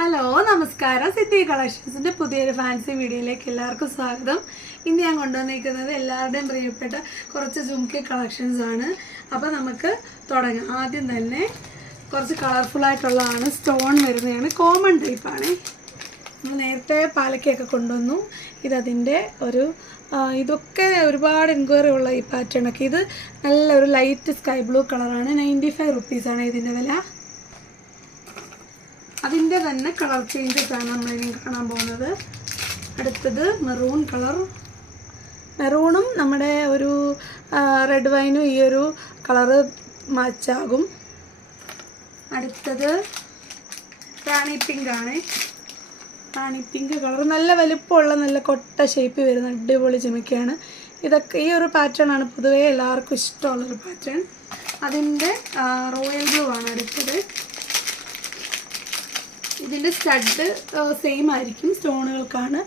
Hello നമസ്കാരം. സിദ്ധി കളക്ഷൻസിന്റെ പുതിയൊരു fancy വീഡിയോയിലേക്ക് എല്ലാവർക്കും സ്വാഗതം. ഇന്ന് ഞാൻ കൊണ്ടുവന്നിരിക്കുന്നത് എല്ലാവരുടെയും പ്രിയപ്പെട്ട കുറച്ച് ജുംക്കി കളക്ഷൻസ് ആണ്. അപ്പോൾ നമുക്ക് തുടങ്ങാം. ആദ്യം തന്നെ കുറച്ച് കളർഫുൾ ആയിട്ടുള്ളതാണ്. സ്റ്റോൺ വരുന്നതാണ്. കോമൺ ടൈപ്പാണ് നമ്മൾ നേരത്തെ പാലക്കയൊക്കെ കൊണ്ടുവന്നു. ഇതതിന്റെ ഒരു ഇതൊക്കെ ഒരുപാട് എൻക്വയറി ഉള്ള ഈ പാറ്റേൺ ഒക്കെ. ഇത് നല്ലൊരു ലൈറ്റ് സ്കൈ ബ്ലൂ കളറാണ് നയന്റി ഫൈവ് റുപ്പീസാണ് ഇതിന്റെ വില. അതിന്റെ തന്നെ കളർ ചേഞ്ചസ് ആണ് നമ്മൾ ഇനി കാണാൻ പോകുന്നത്. അടുത്തത് മെറൂൺ കളർ. മെറൂണും നമ്മുടെ ഒരു റെഡ് വൈനും ഈ ഒരു കളറ് മാച്ചാകും അടുത്തത് റാണി പിങ്ക് ആണ്. റാണി പിങ്ക് കളർ നല്ല വലിപ്പമുള്ള നല്ല കൊട്ട ഷേപ്പ് വരുന്ന അടിപൊളി ചിമിക്കയാണ്. ഇതൊക്കെ ഈ ഒരു പാറ്റേൺ ആണ് പൊതുവേ എല്ലാവർക്കും ഇഷ്ടമുള്ളൊരു പാറ്റേൺ അതിന്റെ റോയൽ ബ്ലൂ ആണ് അടുത്തത്. ഇതിന്റെ സ്റ്റഡ് സെയിം ആയിരിക്കും. സ്റ്റോണുകൾക്കാണ്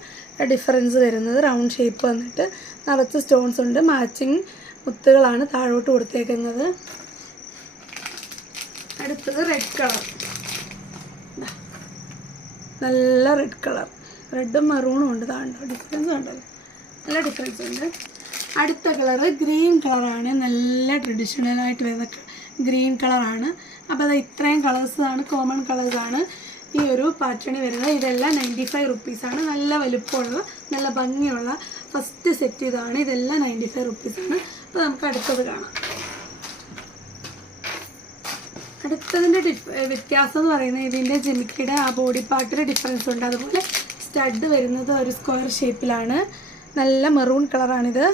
ഡിഫറൻസ് വരുന്നത്. റൗണ്ട് ഷേപ്പ് വന്നിട്ട് നിറച്ച് സ്റ്റോൺസ് ഉണ്ട്. മാച്ചിങ് മുത്തുകളാണ് താഴോട്ട് കൊടുത്തേക്കുന്നത്. അടുത്തത് റെഡ് കളർ നല്ല റെഡ് കളർ റെഡും മെറൂണും ഉണ്ട്. താണ്ടോ ഡിഫറൻസ് ഉണ്ടല്ലോ നല്ല ഡിഫറൻസ് ഉണ്ട്. അടുത്ത കളറ് ഗ്രീൻ കളറാണ് നല്ല ട്രഡീഷണലായിട്ട് വരുന്ന ഗ്രീൻ കളറാണ് അപ്പോൾ അത് ഇത്രയും കളേഴ്സാണ് കോമൺ കളേഴ്സാണ് ഈ ഒരു പാറ്റേണി വരുന്നത് ഇതെല്ലാം നയന്റി ഫൈവ് റുപ്പീസാണ് നല്ല വലുപ്പമുള്ള നല്ല ഭംഗിയുള്ള ഫസ്റ്റ് സെറ്റ് ഇതാണ്. ഇതെല്ലാം നയന്റി ഫൈവ് റുപ്പീസാണ് അപ്പോൾ നമുക്ക് അടുത്തത് കാണാം. അടുത്തതിന്റെ ഡിഫ് വ്യത്യാസം എന്ന് പറയുന്നത് ഇതിന്റെ ജിമിക്കിയുടെ ആ ബോഡി പാർട്ടിൽ ഡിഫറൻസ് ഉണ്ട്. അതുപോലെ സ്റ്റഡ് വരുന്നത് ഒരു സ്ക്വയർ ഷേപ്പിലാണ് നല്ല മെറൂൺ കളറാണിത്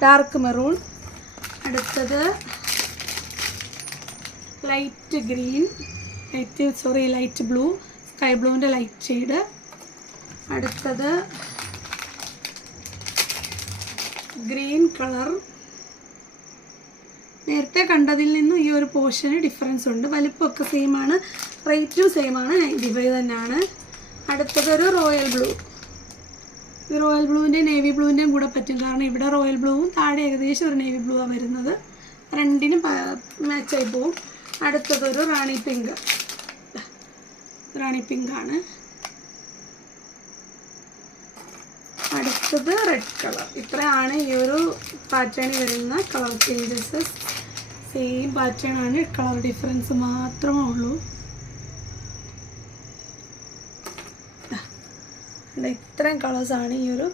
ഡാർക്ക് മെറൂൺ അടുത്തത് light green light sorry light blue sky ബ്ലൂവിന്റെ light shade അടുത്തത് ഗ്രീൻ കളർ നേരത്തെ കണ്ടതിൽ നിന്നും ഈ ഒരു പോർഷന് ഡിഫറൻസ് ഉണ്ട്. വലിപ്പമൊക്കെ സെയിം ആണ്. റേറ്റും സെയിം ആണ്. നയന്റി ഫൈവ് തന്നെയാണ് അടുത്തതൊരു റോയൽ ബ്ലൂ ഈ റോയൽ ബ്ലൂവിന്റെയും നേവി ബ്ലൂവിന്റെയും കൂടെ പറ്റും. കാരണം ഇവിടെ റോയൽ ബ്ലൂവും താഴെ ഏകദേശം ഒരു നേവി ബ്ലൂ ആണ് വരുന്നത്. രണ്ടിനും മാച്ചായി പോവും. അടുത്തതൊരു റാണി പിങ്ക് റാണി പിങ്കാണ്. അടുത്തത് റെഡ് കളർ ഇത്രയാണ് ഈ ഒരു പാറ്റേണിൽ വരുന്ന കളർ ചേഞ്ചസ് സെയിം പാറ്റേൺ ആണ് കളർ ഡിഫറൻസ് മാത്രമേ ഉള്ളൂ. ഇത്രയും കളേഴ്സാണ് ഈ ഒരു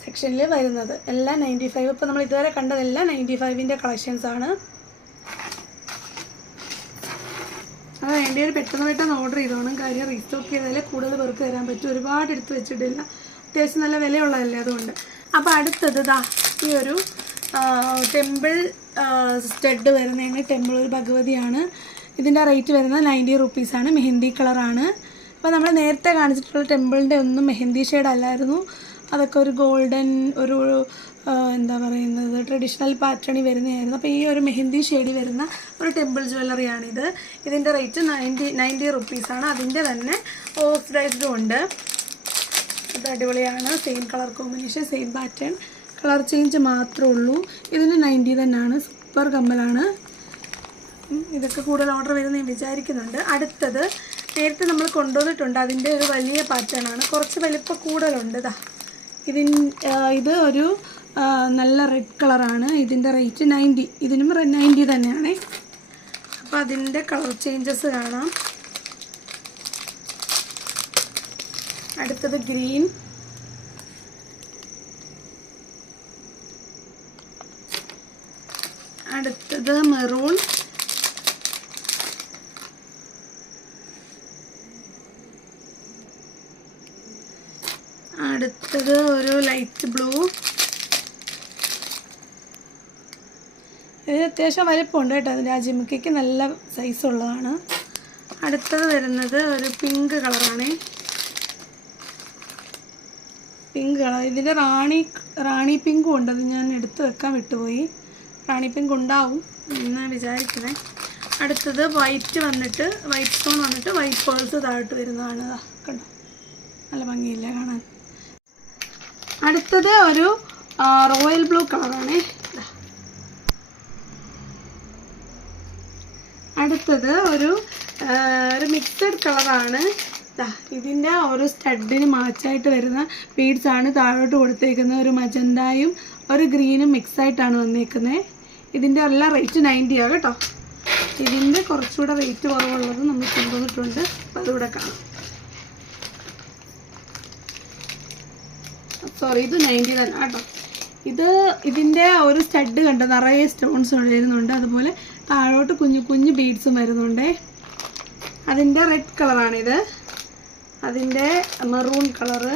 സെക്ഷനിൽ വരുന്നത്. എല്ലാം നയന്റി ഫൈവ് ഇപ്പോൾ നമ്മൾ ഇതുവരെ കണ്ടതെല്ലാം നയന്റി ഫൈവിന്റെ കളക്ഷൻസ് ആണ് എന്റെ ഒരു പെട്ടെന്ന് പെട്ടെന്ന് ഓർഡർ ചെയ്തോണം കാര്യം റീസ്റ്റോക്ക് ചെയ്താലേ കൂടുതൽ പേർക്ക് തരാൻ പറ്റും. ഒരുപാട് എടുത്ത് വെച്ചിട്ടില്ല. അത്യാവശ്യം നല്ല വിലയുള്ളതല്ലേ അതുകൊണ്ട്. അപ്പോൾ അടുത്തത് ദാ ഈ ഒരു ടെമ്പിൾ സ്റ്റഡ് വരുന്നതിന് ടെമ്പിൾ ഒരു ഭഗവതിയാണ്. ഇതിന്റെ റേറ്റ് വരുന്നത് നയന്റി റുപ്പീസാണ് മെഹന്തി കളറാണ് അപ്പോൾ നമ്മൾ നേരത്തെ കാണിച്ചിട്ടുള്ള ടെമ്പിളിന്റെ ഒന്നും മെഹന്തി ഷെയ്ഡ് അല്ലായിരുന്നു. അതൊക്കെ ഒരു ഗോൾഡൻ ഒരു എന്താ പറയുന്നത് ട്രഡീഷണൽ പാറ്റേണിൽ വരുന്നതായിരുന്നു. അപ്പോൾ ഈ ഒരു മെഹന്തി ഷെയ്ഡിൽ വരുന്ന ഒരു ടെമ്പിൾ ജ്വല്ലറിയാണിത് ഇതിന്റെ റേറ്റ് നയന്റി നയന്റി റുപ്പീസാണ് അതിന്റെ തന്നെ ഓക്സിഡൈസ്ഡും ഉണ്ട്. ഇത് അടിപൊളിയാണ്. Same colour combination same pattern colour change മാത്രമേ ഉള്ളൂ. ഇതിന് നയന്റി തന്നെയാണ്. സൂപ്പർ കമ്മലാണ് ഇതൊക്കെ കൂടുതൽ ഓർഡർ വരുമെന്ന് ഞാൻ വിചാരിക്കുന്നുണ്ട്. അടുത്തത് നേരത്തെ നമ്മൾ കൊണ്ടുവന്നിട്ടുണ്ട്. അതിന്റെ ഒരു വലിയ പാറ്റേൺ ആണ്. കുറച്ച് വലിപ്പം കൂടുതലുണ്ട്. ഇതാ ഇതിൻ ഇത് ഒരു നല്ല റെഡ് കളറാണ് ഇതിന്റെ റേറ്റ് നയന്റി ഇതിനും നയന്റി തന്നെയാണ്. അപ്പോൾ അതിന്റെ കളർ ചേഞ്ചസ് കാണാം. അടുത്തത് ഗ്രീൻ അടുത്തത് മെറൂൺ അടുത്തത് ഒരു ലൈറ്റ് ബ്ലൂ ഇത് അത്യാവശ്യം വലിപ്പമുണ്ട് കേട്ടോ. അതിന്റെ ആ ജിമിക്കയ്ക്ക് നല്ല സൈസുള്ളതാണ്. അടുത്തത് വരുന്നത് ഒരു പിങ്ക് കളറാണ്. Pink colour. ഇതിൽ റാണി റാണി പിങ്കും ഉണ്ട്. അത് ഞാൻ എടുത്ത് വെക്കാൻ വിട്ടുപോയി. റാണി പിങ്ക് ഉണ്ടാവും എന്ന് വിചാരിക്കുന്നത് അടുത്തത് വൈറ്റ് വന്നിട്ട് വൈറ്റ് സ്റ്റോൺ വന്നിട്ട് വൈറ്റ് പേൾസ് താഴോട്ട് വരുന്നതാണ്. കണ്ടോ? നല്ല ഭംഗിയില്ല കാണാൻ. അടുത്തത് ഒരു റോയൽ ബ്ലൂ കളറാണ്. അടുത്തത് ഒരു ഒരു മിക്സഡ് കളറാണ് ഇതിന്റെ ഓരോ സ്റ്റഡിന് മാച്ചായിട്ട് വരുന്ന ബീഡ്സ് ആണ് താഴോട്ട് കൊടുത്തേക്കുന്നത്. ഒരു മജന്തായും ഒരു ഗ്രീനും മിക്സ് ആയിട്ടാണ് വന്നേക്കുന്നത് ഇതിന്റെ എല്ലാം റേറ്റ് നയന്റി ആണ് കേട്ടോ. ഇതിന്റെ കുറച്ചുകൂടെ റേറ്റ് കുറവുള്ളത് നമ്മൾ കൊണ്ടുവന്നിട്ടുണ്ട്. അപ്പോൾ അതിവിടെ കാണാം. സോറി ഇത് നയന്റി തന്നെ കേട്ടോ. ഇത് ഇതിന്റെ ഒരു സ്റ്റഡ് കണ്ടോ? നിറയെ സ്റ്റോൺസ് വരുന്നുണ്ട്. അതുപോലെ താഴോട്ട് കുഞ്ഞു കുഞ്ഞു ബീഡ്സും വരുന്നുണ്ടേ. അതിന്റെ റെഡ് കളറാണിത് അതിന്റെ maroon colour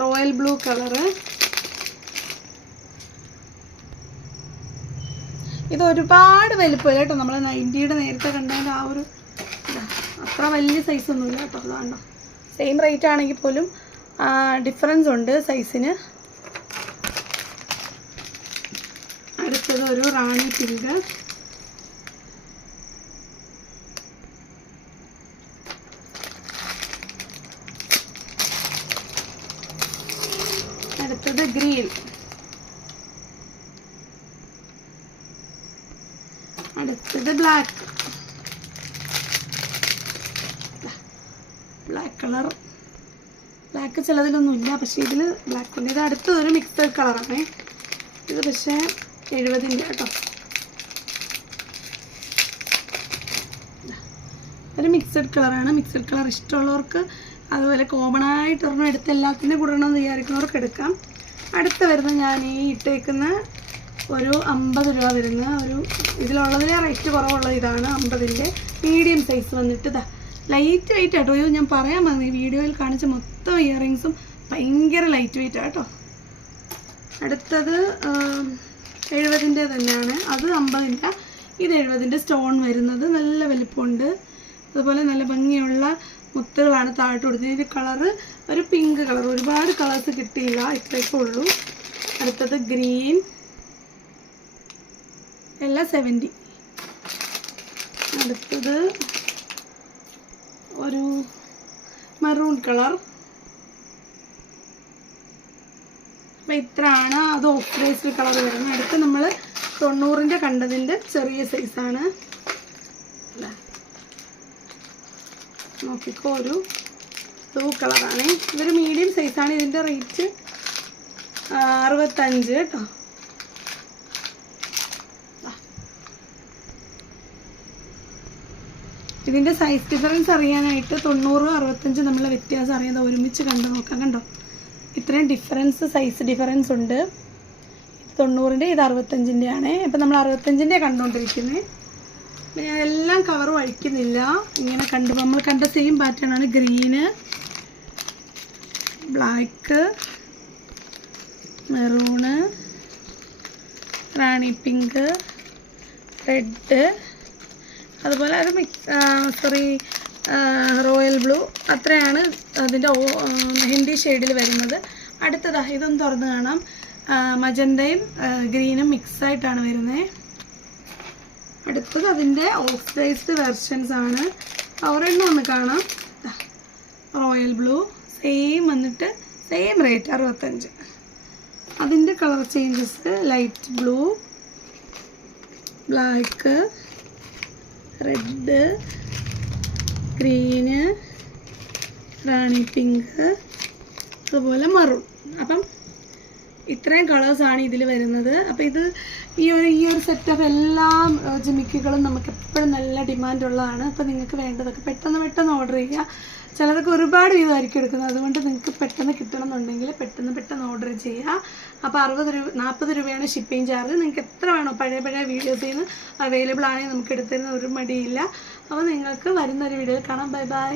royal blue colour ഇത് ഒരുപാട് വലിപ്പമില്ല കേട്ടോ നമ്മൾ നയന്റിയുടെ നേരത്തെ കണ്ടതിന്റെ ആ ഒരു അത്ര വലിയ സൈസൊന്നുമില്ല കേട്ടോ അതുകൊണ്ടോ സെയിം റേറ്റ് ആണെങ്കിൽ പോലും ഡിഫറൻസ് ഉണ്ട് സൈസിന് അടുത്തത് ഒരു റാണി പിങ്ക്. അടുത്തത് ഗ്രീൻ. അടുത്തത് ബ്ലാക്ക്. Black colour. ബ്ലാക്ക് ചിലതിലൊന്നും ഇല്ല. പക്ഷേ ഇതിൽ ബ്ലാക്ക് ഇത് അടുത്തതൊരു മിക്സഡ് കളറാണ് ഇത് പക്ഷേ എഴുപതിന്റെ കേട്ടോ. ഒരു മിക്സഡ് കളറാണ് മിക്സഡ് കളർ ഇഷ്ടമുള്ളവർക്ക് അതുപോലെ കോമൺ ആയിട്ട് ഒരെണ്ണം എടുത്ത് എല്ലാത്തിന്റെ കൂടെ എണ്ണം വിചാരിക്കുന്നവർക്ക് എടുക്കാം. അടുത്ത വരുന്ന ഞാൻ ഈ ഇട്ടേക്കുന്ന ഒരു അമ്പത് രൂപ വരുന്ന ഒരു ഇതിലുള്ളതിലെ റേറ്റ് കുറവുള്ള ഇതാണ് അമ്പതിന്റെ. മീഡിയം സൈസ് വന്നിട്ട് ഇതാ ലൈറ്റ് വെയിറ്റ് ആട്ടോ. ഞാൻ പറയാൻ മതി വീഡിയോയിൽ കാണിച്ച മൊത്തം ഇയറിങ്സും ഭയങ്കര ലൈറ്റ് വെയിറ്റ് ആട്ടോ അടുത്തത് എഴുപതിന്റെ തന്നെയാണ്. അത് അമ്പതിന്റെ. ഇത് എഴുപതിന്റെ സ്റ്റോൺ വരുന്നത്. നല്ല വലിപ്പമുണ്ട്. അതുപോലെ നല്ല ഭംഗിയുള്ള മുത്തുകളാണ് താഴോട്ട് കൊടുത്തത്. ഇതിന്റെ കളറ് ഒരു പിങ്ക് കളർ ഒരുപാട് കളേഴ്സ് കിട്ടിയില്ല. ഇത്രയൊക്കെ ഉള്ളൂ. അടുത്തത് ഗ്രീൻ എല്ലാം സെവന്റി അടുത്തത് ഒരു മറൂൺ കളർ അപ്പം ഇത്രയാണ് അത് ഓക്സിഡൈസ്ഡ് കളർ വരുന്നത്. അടുത്ത് നമ്മൾ തൊണ്ണൂറിന്റെ കണ്ടതിന്റെ ചെറിയ സൈസാണ് നോക്കിക്കോ ഒരു ബ്ലൂ കളറാണ് ഇതൊരു മീഡിയം സൈസാണ് ഇതിന്റെ റേറ്റ് അറുപത്തഞ്ച് കേട്ടോ. ഇതിന്റെ സൈസ് ഡിഫറൻസ് അറിയാനായിട്ട് തൊണ്ണൂറ് അറുപത്തഞ്ച് നമ്മളെ വ്യത്യാസം അറിയാതെ ഒരുമിച്ച് കണ്ടു നോക്കാം കണ്ടോ? ഇത്രയും ഡിഫറൻസ് സൈസ് ഡിഫറൻസ് ഉണ്ട്. തൊണ്ണൂറിന്റെ ഇത് അറുപത്തഞ്ചിന്റെ ആണ് ഇപ്പം നമ്മൾ അറുപത്തഞ്ചിന്റെ കണ്ടുകൊണ്ടിരിക്കുന്നത് ഞാൻ എല്ലാം കവർ വഴിക്കുന്നില്ല ഇങ്ങനെ കണ്ടു നമ്മൾ കണ്ട സെയിം പാറ്റേൺ ആണ്. Green black maroon rani pink red അതുപോലെ അത് മിക്സ് സോറി റോയൽ ബ്ലൂ. അത്രയാണ് അതിന്റെ മെഹന്തി ഷെയ്ഡിൽ വരുന്നത്. അടുത്തതാ ഇതൊന്ന് തുറന്ന് കാണാം. മജന്തയും ഗ്രീനും മിക്സ് ആയിട്ടാണ് വരുന്നത് അടുത്തത് അതിന്റെ ഓക്സൈസ്ഡ് വെർഷൻസ് ആണ്. ഒരെണ്ണം ഒന്ന് കാണാം. Royal blue. സെയിം വന്നിട്ട് സെയിം റേറ്റ് അറുപത്തഞ്ച്. അതിന്റെ colour changes light blue black red green rani pink അതുപോലെ മറൂൺ അപ്പം ഇത്രയും ആണ് ഇതിൽ വരുന്നത്. അപ്പോൾ ഇത് ഈ ഒരു ഈ ഒരു സെറ്റപ്പ് എല്ലാ ജിമിക്കുകളും നമുക്ക് എപ്പോഴും നല്ല ഡിമാൻഡുള്ളതാണ് അപ്പോൾ നിങ്ങൾക്ക് വേണ്ടതൊക്കെ പെട്ടെന്ന് പെട്ടെന്ന് ഓർഡർ ചെയ്യുക. ചിലതൊക്കെ ഒരുപാട് വീതമായിരിക്കും എടുക്കുന്നത്. അതുകൊണ്ട് നിങ്ങൾക്ക് പെട്ടെന്ന് കിട്ടണം എന്നുണ്ടെങ്കിൽ പെട്ടെന്ന് പെട്ടെന്ന് ഓർഡർ ചെയ്യുക. അപ്പോൾ അറുപത് രൂപ നാൽപ്പത് രൂപയാണ് ഷിപ്പിംഗ് ചാർജ് നിങ്ങൾക്ക് എത്ര വേണോ പഴയ പഴയ വീഡിയോസിൽ നിന്ന് അവൈലബിൾ ആണെങ്കിൽ നമുക്ക് എടുത്തരുന്ന ഒരു മടിയില്ല. അപ്പോൾ നിങ്ങൾക്ക് വരുന്നൊരു വീഡിയോയിൽ കാണാം. Bye bye